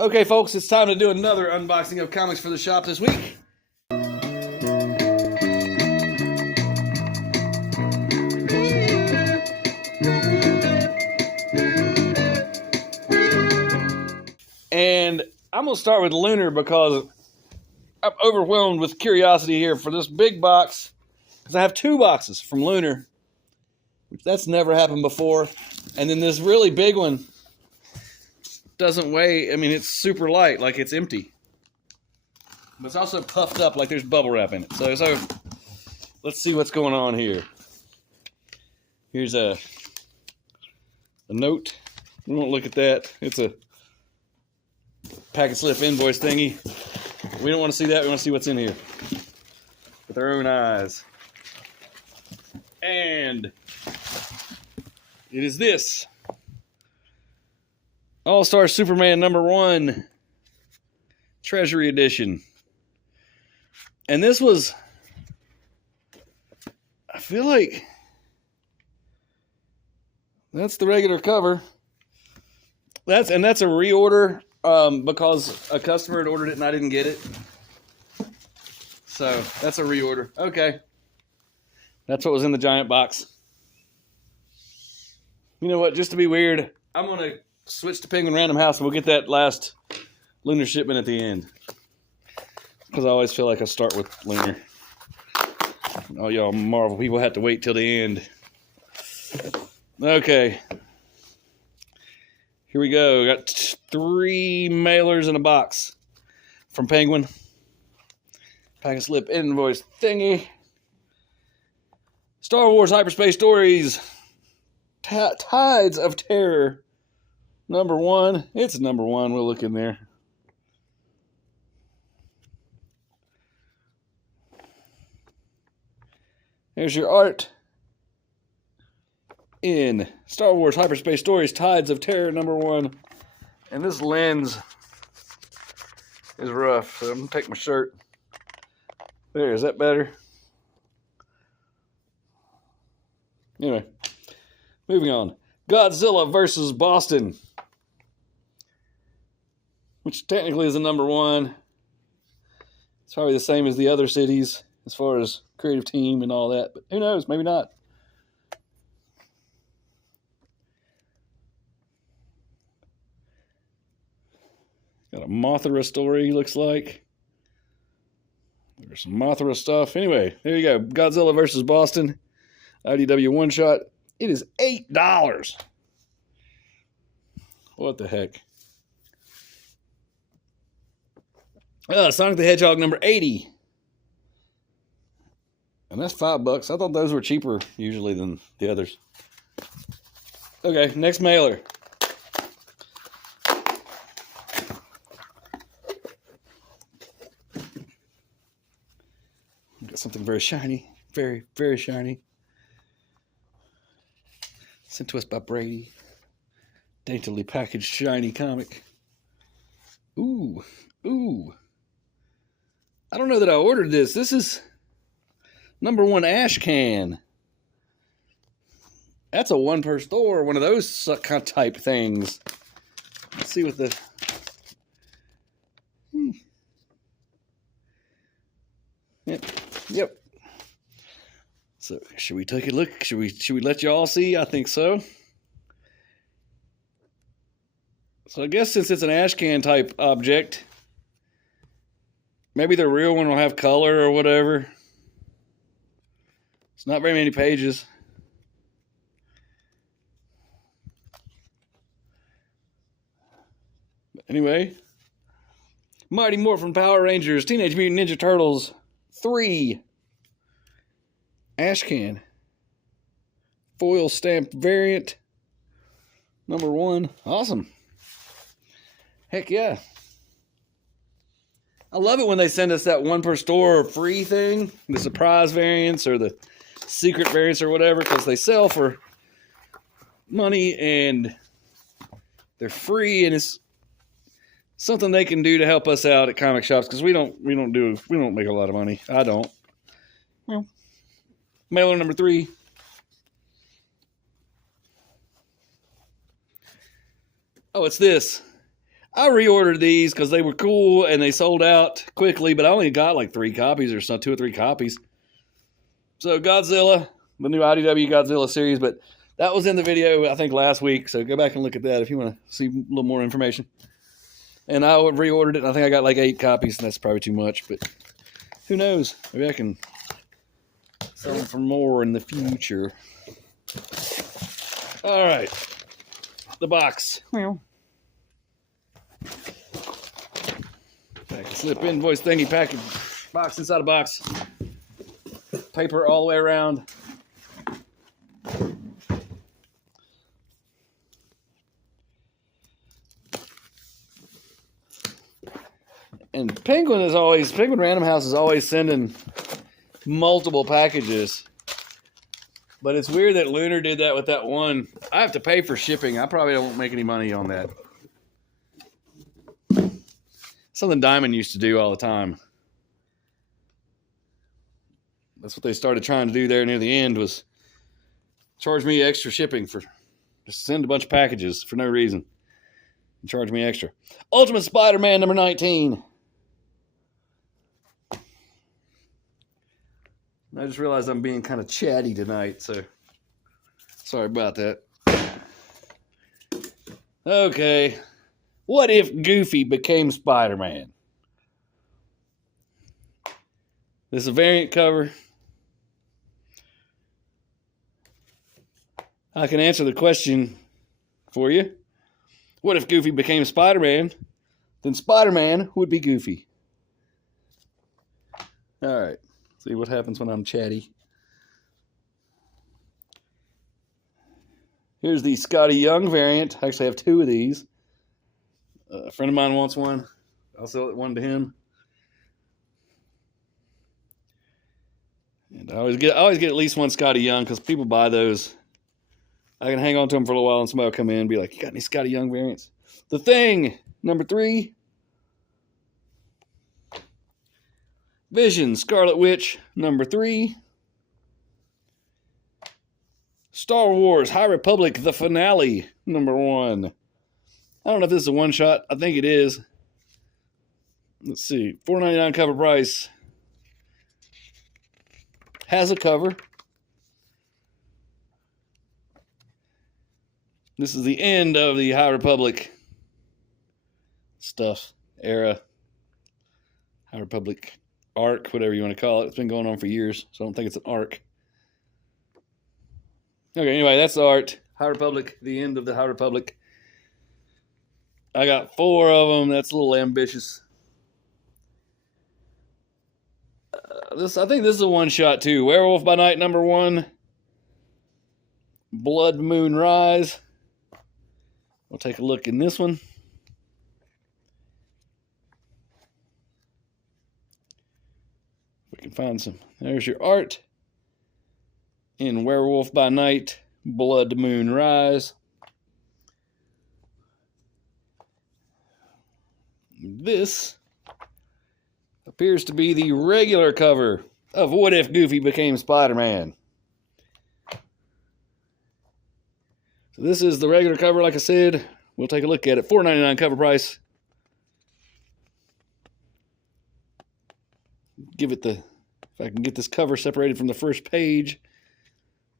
Okay, folks, it's time to do another unboxing of comics for the shop this week. And I'm going to start with Lunar because I'm overwhelmed with curiosity here for this big box. Because I have two boxes from Lunar, which that's never happened before. And then this really big one doesn't weigh, I mean, it's super light, like it's empty. But it's also puffed up like there's bubble wrap in it. So let's see what's going on here. Here's a note. We won't look at that. It's a packet slip invoice thingy. We don't want to see that. We want to see what's in here with our own eyes. And it is this All-Star Superman #1 Treasury Edition. And this was, I feel like that's the regular cover. That's a reorder because a customer had ordered it and I didn't get it. So that's a reorder. Okay. That's what was in the giant box. You know what? Just to be weird, I'm going to switch to Penguin Random House and we'll get that last Lunar shipment at the end. Because I always feel like I start with Lunar. Oh, y'all Marvel people have to wait till the end. Okay. Here we go. Got 3 mailers in a box from Penguin. Packet slip invoice thingy. Star Wars Hyperspace Stories. Tides of Terror. #1. It's #1. We'll look in there. Here's your art in Star Wars Hyperspace Stories, Tides of Terror #1. And this lens is rough, so I'm going to take my shirt. There, is that better? Anyway, moving on. Godzilla vs. Boston, which technically is a #1. It's probably the same as the other cities as far as creative team and all that, but who knows, maybe not. Got a Mothra story, looks like. There's some Mothra stuff. Anyway, there you go. Godzilla vs. Boston. IDW one-shot. It is $8. What the heck? Sonic the Hedgehog #80. And that's $5. I thought those were cheaper usually than the others. Okay, next mailer. Got something very shiny. Very, very shiny. Sent to us by Brady. Daintily packaged shiny comic. Ooh. Ooh. I don't know that I ordered this. This is #1 Ash Can. That's a one per store, one of those kind of type things. Let's see what the... Yep. So, should we take a look? Should we let you all see? I think so. So I guess since it's an ash can type object, maybe the real one will have color or whatever. It's not very many pages. But anyway, Mighty Morphin Power Rangers, Teenage Mutant Ninja Turtles 3. Ash can. Foil stamped variant. #1. Awesome. Heck yeah. I love it when they send us that one per store free thing. The surprise variants or the secret variants or whatever. Because they sell for money and they're free. And it's something they can do to help us out at comic shops. Because we don't make a lot of money. I don't. Well. Mailer #3. Oh, it's this. I reordered these because they were cool and they sold out quickly, but I only got like 3 copies or so, 2 or 3 copies. So Godzilla, the new IDW Godzilla series, but that was in the video, I think, last week. So go back and look at that if you want to see a little more information. And I reordered it, and I think I got like 8 copies, and that's probably too much, but who knows? Maybe I can sell them for more in the future. All right. The box. Well, pack a slip invoice thingy, package box inside a box. Paper all the way around. And Penguin Random House is always sending multiple packages. But it's weird that Lunar did that with that one. I have to pay for shipping. I probably won't make any money on that. Something Diamond used to do all the time. That's what they started trying to do there near the end, was charge me extra shipping for just send a bunch of packages for no reason and charge me extra. Ultimate Spider-Man number 19. I just realized I'm being kind of chatty tonight, so sorry about that. Okay. What if Goofy became Spider-Man? This is a variant cover. I can answer the question for you. What if Goofy became Spider-Man? Then Spider-Man would be Goofy. All right. See what happens when I'm chatty. Here's the Scotty Young variant. I actually have 2 of these. A friend of mine wants one. I'll sell one to him. And I always get at least one Scotty Young because people buy those. I can hang on to them for a little while and somebody will come in and be like, "You got any Scotty Young variants?" The Thing, number 3. Vision, Scarlet Witch, number 3. Star Wars, High Republic, the finale, number 1. I don't know if this is a one-shot. I think it is. Let's see. $4.99 cover price. Has a cover. This is the end of the High Republic stuff, era. High Republic arc, whatever you want to call it. It's been going on for years, so I don't think it's an arc. Okay, anyway, that's the art. High Republic, the end of the High Republic. I got 4 of them. That's a little ambitious. I think this is a one-shot, too. Werewolf by Night, number 1. Blood Moon Rise. We'll take a look in this one. We can find some. There's your art in Werewolf by Night, Blood Moon Rise. This appears to be the regular cover of What If Goofy Became Spider-Man. So this is the regular cover, like I said. We'll take a look at it. $4.99 cover price. Give it if I can get this cover separated from the first page,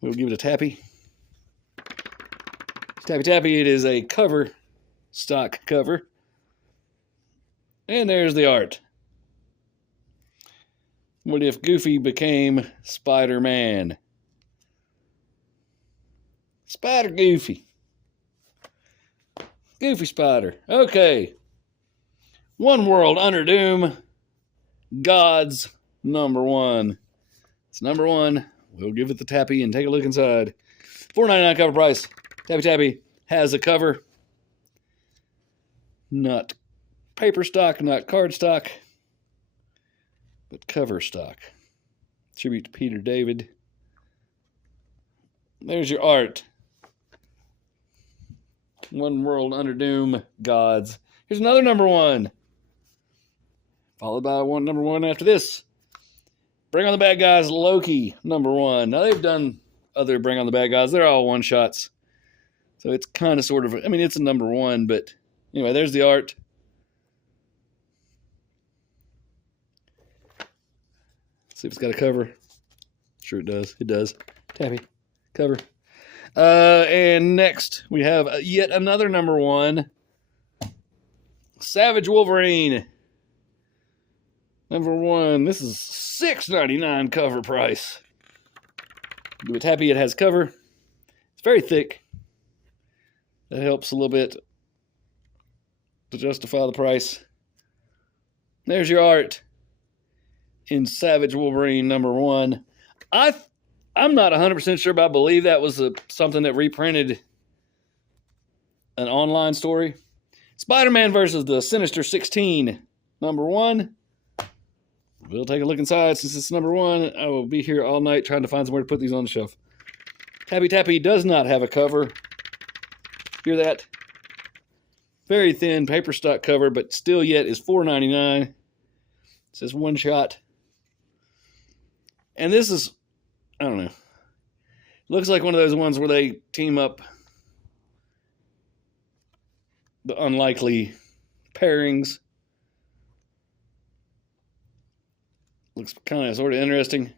we'll give it a tappy. Tappy tappy, it is a cover, stock cover. And there's the art. What if Goofy became Spider-Man? Spider Goofy. Goofy Spider. Okay. One World Under Doom. Gods, number 1. It's number 1. We'll give it the tappy and take a look inside. $4.99 cover price. Tappy tappy has a cover. Not paper stock, not card stock, but cover stock. Tribute to Peter David. There's your art. One World Under Doom, Gods. Here's another number 1. Followed by number 1 after this. Bring on the Bad Guys, Loki, number 1. Now, they've done other Bring on the Bad Guys. They're all one-shots. So it's kind of sort of, I mean, it's a number 1, but Anyway, there's the art. See if it's got a cover. Sure it does. It does. Tappy. Cover. And next, we have yet another #1. Savage Wolverine. #1. This is $6.99 cover price. Do it happy it has cover. It's very thick. That helps a little bit to justify the price. There's your art in Savage Wolverine #1. I'm not 100% sure, but I believe that was something that reprinted an online story. Spider-Man versus the Sinister 16 #1. We'll take a look inside since it's #1. I will be here all night trying to find somewhere to put these on the shelf. Tappy Tappy does not have a cover. Hear that? Very thin paper stock cover, but still yet is $4.99. It says one shot. And this is, I don't know. Looks like one of those ones where they team up the unlikely pairings. Looks kind of sort of interesting,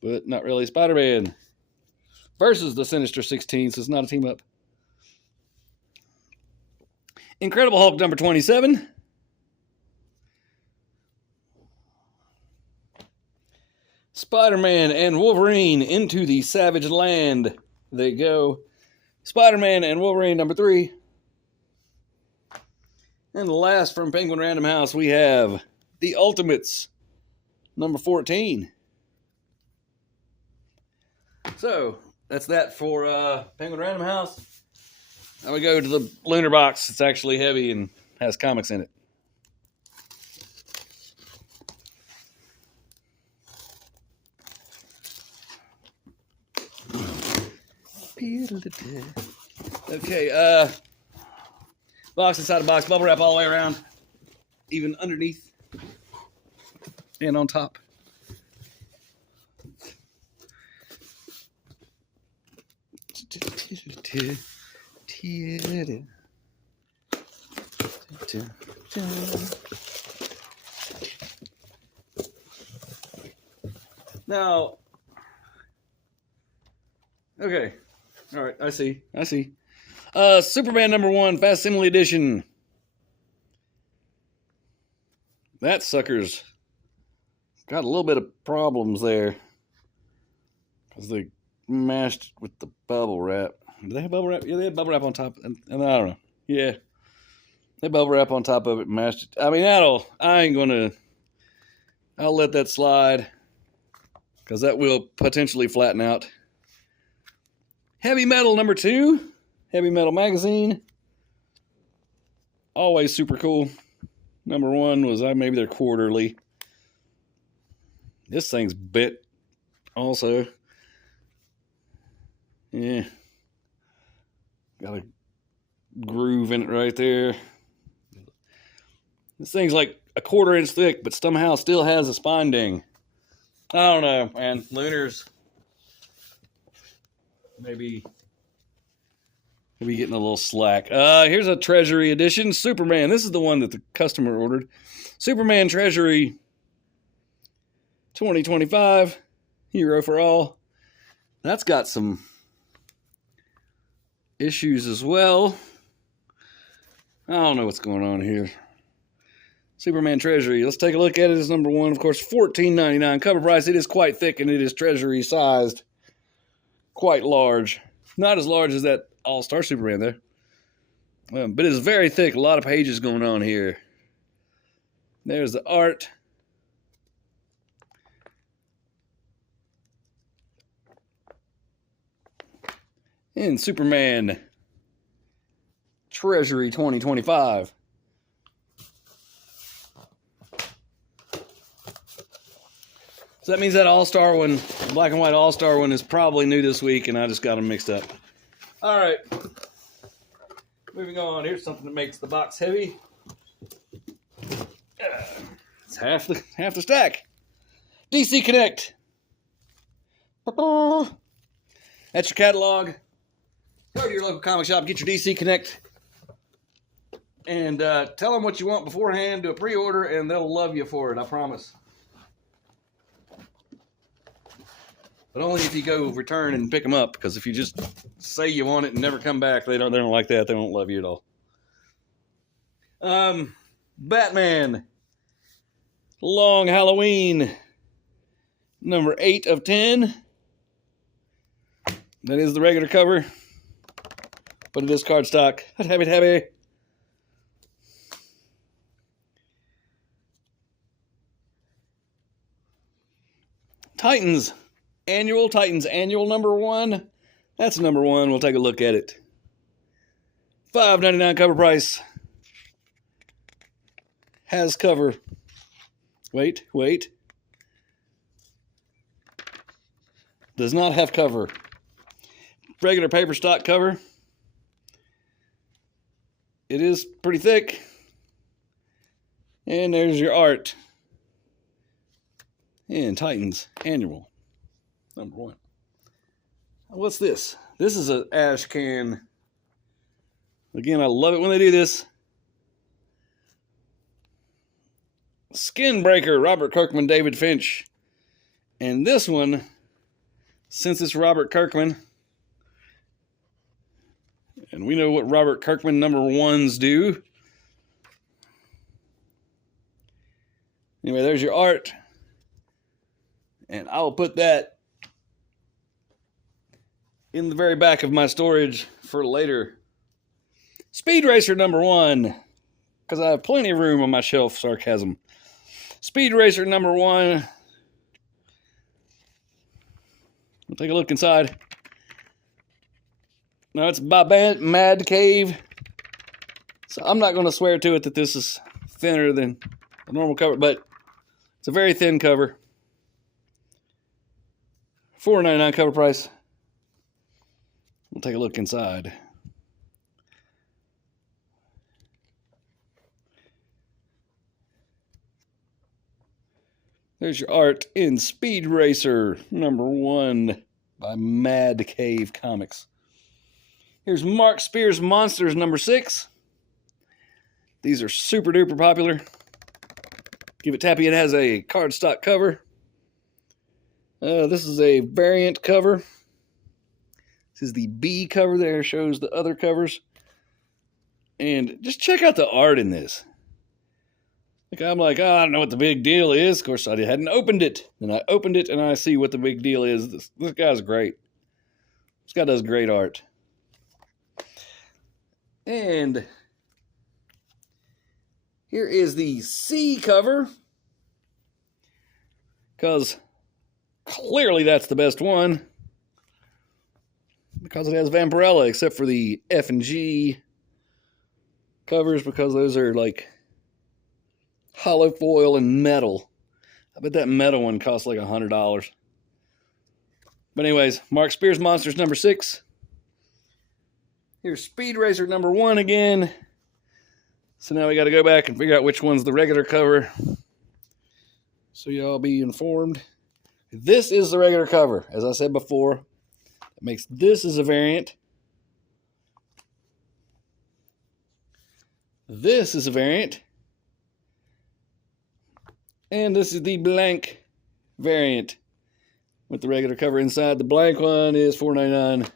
but not really. Spider-Man versus the Sinister 16, so it's not a team up. Incredible Hulk #27. Spider-Man and Wolverine into the Savage Land. They go. Spider-Man and Wolverine #3. And the last from Penguin Random House, we have the Ultimates #14. So, that's that for Penguin Random House. Now we go to the Lunar box. It's actually heavy and has comics in it. Okay, box inside the box, bubble wrap all the way around, even underneath and on top. Now, okay, all right, I see. Superman #1, Facsimile Edition. That sucker's got a little bit of problems there because they mashed with the bubble wrap. Do they have bubble wrap? Yeah, they had bubble wrap on top, and I don't know. Yeah, they bubble wrap on top of it and mashed it. I mean, I'll let that slide because that will potentially flatten out. Heavy Metal #2, Heavy Metal magazine. Always super cool. #1 was maybe their quarterly. This thing's bit also. Yeah. Got a groove in it right there. This thing's like a 1/4 inch thick, but somehow still has a spine ding. I don't know, man. Lunar's maybe getting a little slack. Here's a Treasury edition. Superman. This is the one that the customer ordered. Superman Treasury 2025. Hero for All. That's got some issues as well. I don't know what's going on here. Superman Treasury. Let's take a look at it. It's #1, of course, $14.99 cover price. It is quite thick and it is Treasury sized. Quite large. Not as large as that All-Star Superman there. But it's very thick. A lot of pages going on here. There's the art. And Superman Treasury 2025. So that means that All-Star one, black and white All-Star one, is probably new this week, and I just got them mixed up. All right. Moving on. Here's something that makes the box heavy. It's half the stack. DC Connect. That's your catalog. Go to your local comic shop, get your DC Connect And tell them what you want beforehand, do a pre-order, and they'll love you for it, I promise. But only if you go return and pick them up, because if you just say you want it and never come back, they don't like that. They don't love you at all. Batman. Long Halloween. Number 8 of 10. That is the regular cover. But it is cardstock. Happy. Titans Annual number 1. That's number 1. We'll take a look at it. $5.99 cover price. Has cover. Wait. Does not have cover. Regular paper stock cover. It is pretty thick. And there's your art. And Titans Annual number 1. What's this? This is an ash can. Again, I love it when they do this. Skin Breaker, Robert Kirkman, David Finch. And this one, since it's Robert Kirkman, and we know what Robert Kirkman number 1s do. Anyway, there's your art. And I will put that in the very back of my storage for later. Speed Racer number 1. Because I have plenty of room on my shelf, sarcasm. Speed Racer number 1. We'll take a look inside. Now it's by Mad Cave. So I'm not going to swear to it that this is thinner than a normal cover, but it's a very thin cover. $4.99 cover price. We'll take a look inside. There's your art in Speed Racer number 1 by Mad Cave Comics. Here's Mark Spears Monsters number 6. These are super duper popular. Give it tappy. It has a cardstock cover. This is a variant cover. This is the B cover there. Shows the other covers. And just check out the art in this. I'm like, I don't know what the big deal is. Of course, I hadn't opened it. And I opened it and I see what the big deal is. This guy's great. This guy does great art. And here is the C cover. Because clearly that's the best one. Because it has Vampirella, except for the F and G covers, because those are like hollow foil and metal. I bet that metal one costs like $100. But anyways, Mark Spears Monsters number 6. Here's Speed Racer number 1 again. So now we got to go back and figure out which one's the regular cover, so y'all be informed. This is the regular cover, as I said before. That makes this as a variant. This is a variant. And this is the blank variant with the regular cover inside. The blank one is $4.99.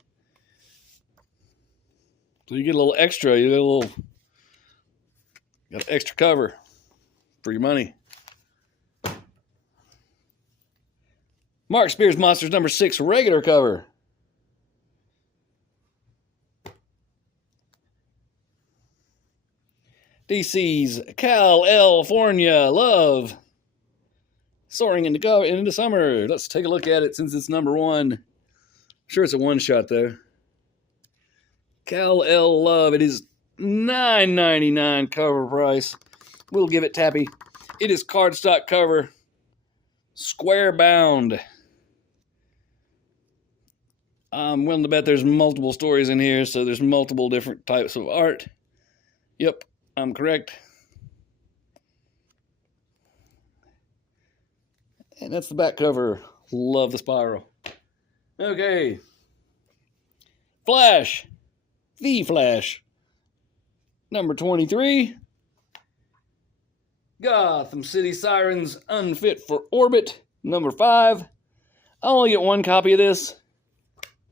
So you get a little extra. You got an extra cover for your money. Mark Spears Monsters number 6 regular cover. DC's California Love. Soaring into summer. Let's take a look at it since it's number 1. I'm sure it's a one-shot though. Cal-L Love. It is $9.99 cover price. We'll give it tappy. It is cardstock cover. Square bound. I'm willing to bet there's multiple stories in here, so there's multiple different types of art. Yep, I'm correct. And that's the back cover. Love the spiral. Okay. Flash. The Flash. Number 23, Gotham City Sirens Unfit for Orbit. Number 5. I only get one copy of this,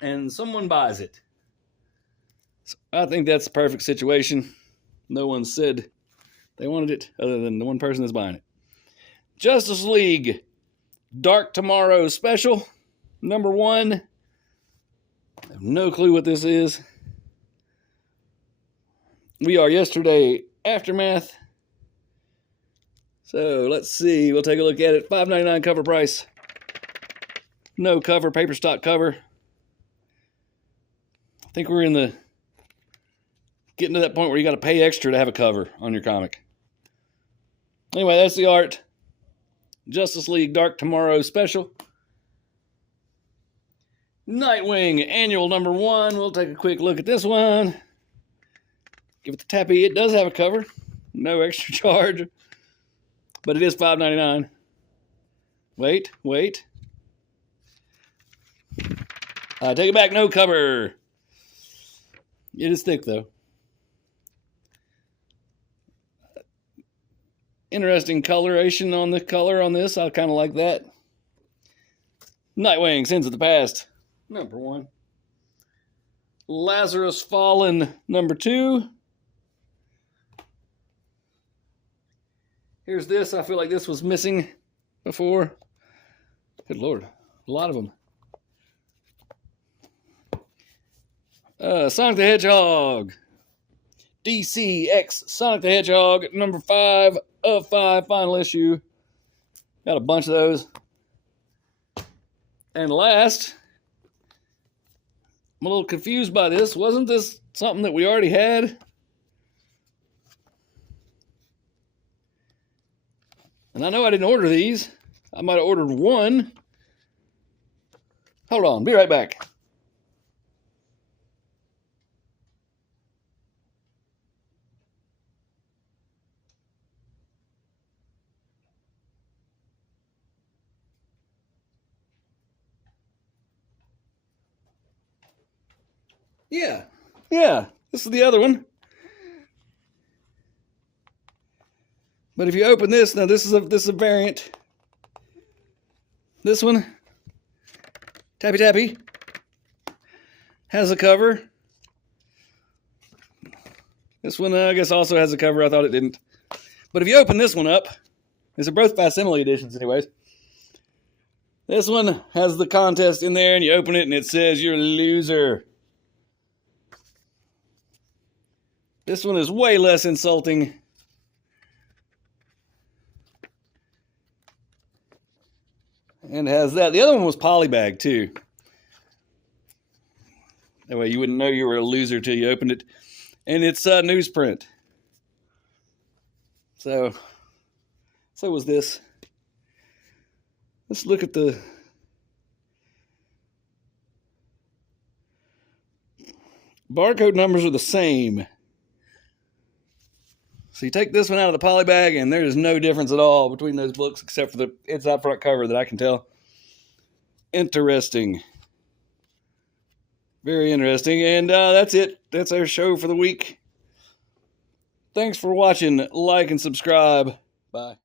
and someone buys it. So I think that's the perfect situation. No one said they wanted it other than the one person that's buying it. Justice League Dark Tomorrow Special. Number 1. I have no clue what this is. We Are Yesterday Aftermath. So let's see. We'll take a look at it. $5.99 cover price. No cover, paper stock cover. I think we're getting to that point where you got to pay extra to have a cover on your comic. Anyway, that's the art. Justice League Dark Tomorrow Special. Nightwing Annual number 1. We'll take a quick look at this one. Give it the tappy. It does have a cover. No extra charge. But it is $5.99. Wait. I take it back. No cover. It is thick, though. Interesting coloration on the color on this. I kind of like that. Nightwing Sins of the Past. Number 1. Lazarus Fallen. Number 2. Here's this. I feel like this was missing before. Good Lord. A lot of them. Sonic the Hedgehog. DC X Sonic the Hedgehog. Number 5 of 5. Final issue. Got a bunch of those. And last, I'm a little confused by this. Wasn't this something that we already had? And I know I didn't order these. I might have ordered one. Hold on, be right back. Yeah, this is the other one. But if you open this, now this is a variant. This one, Tappy, has a cover. This one, I guess, also has a cover. I thought it didn't. But if you open this one up, these are both facsimile editions anyways. This one has the contest in there, and you open it, and it says, "You're a loser." This one is way less insulting. And has that. The other one was polybag, too. That way you wouldn't know you were a loser till you opened it. And it's newsprint. So was this. Let's look at the barcode numbers are the same. So you take this one out of the poly bag, and there's no difference at all between those books except for the inside front cover that I can tell. Interesting. Very interesting. And that's it. That's our show for the week. Thanks for watching. Like and subscribe. Bye.